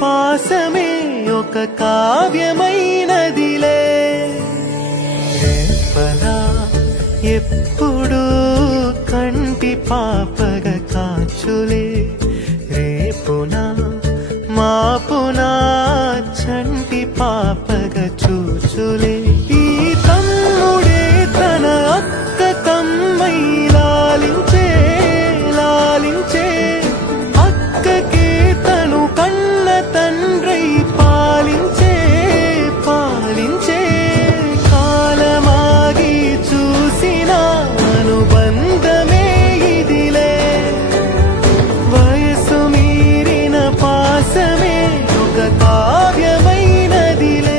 శ్వాసమే ఒక కావ్యమైనదిలే. రేపలా ఎప్పుడు కంటి పాపగ కాచులే, రేపునా మాపునా చంటి పాపగ చూచులే. ఈ తమ్ముడే తన అక్క కమ్మై లాలించే లాలించే, అక్కకే తను కన్న తండ్రై పాలించే పాలించే. కాలమాగి చూసిన అనుబంధమే ఇదిలే, వయసు మీరిన పాసమే ఒక కావ్యమైనదిలే.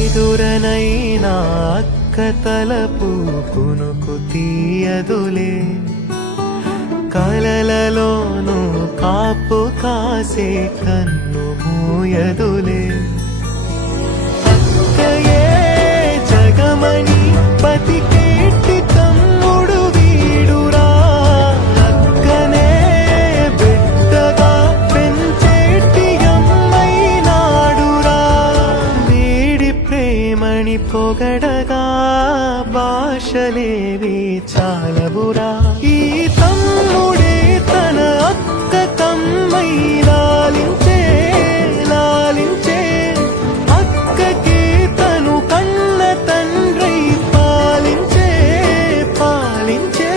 నిదురనైనా అక్క తలపు కునుకు తీయదులే, కలలలోనూ కాపు కాసే కన్ను మూయదులే. అక్కయే జగమణి బతికేటి తమ్ముడు వీడురా, అక్కనే బిడ్డగా పెంచేటి అమ్మైనాడురా. వీడి ప్రేమని పొగడగా భాషలేవి చాలవురా. ఈ తమ్ముడే తన అక్క కమ్మై లాలించే లాలించే, అక్కకే తను కన్న తండ్రై పాలించే పాలించే.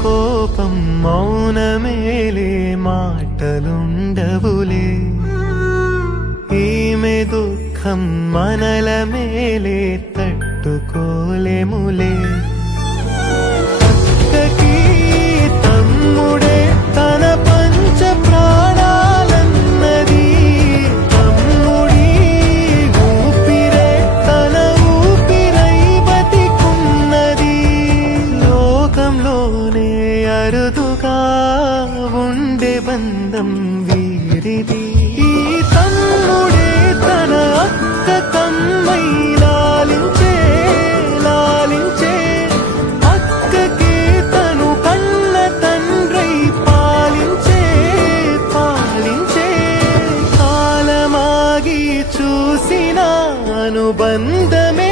కోపం మౌనమేలే, మాటలుండవులే. ఈమె దుఃఖం మనల మేలే, తట్టుకోలేములే. అక్కకి తమ్ముడే తన పంచ ప్రాణాలన్నది, తమ్ముడి ఊపిరే తన ఊపిరై బతికున్నది. లోకంలోనే అరుదుగా ఉండే బంధం వీరిది. ఈ తమ్ముడే తన అక్క కమ్మై లాలించే లాలించే, అక్కకే తను కన్న తండ్రై పాలించే పాలించే. కాలమాగి చూసిన అనుబంధమే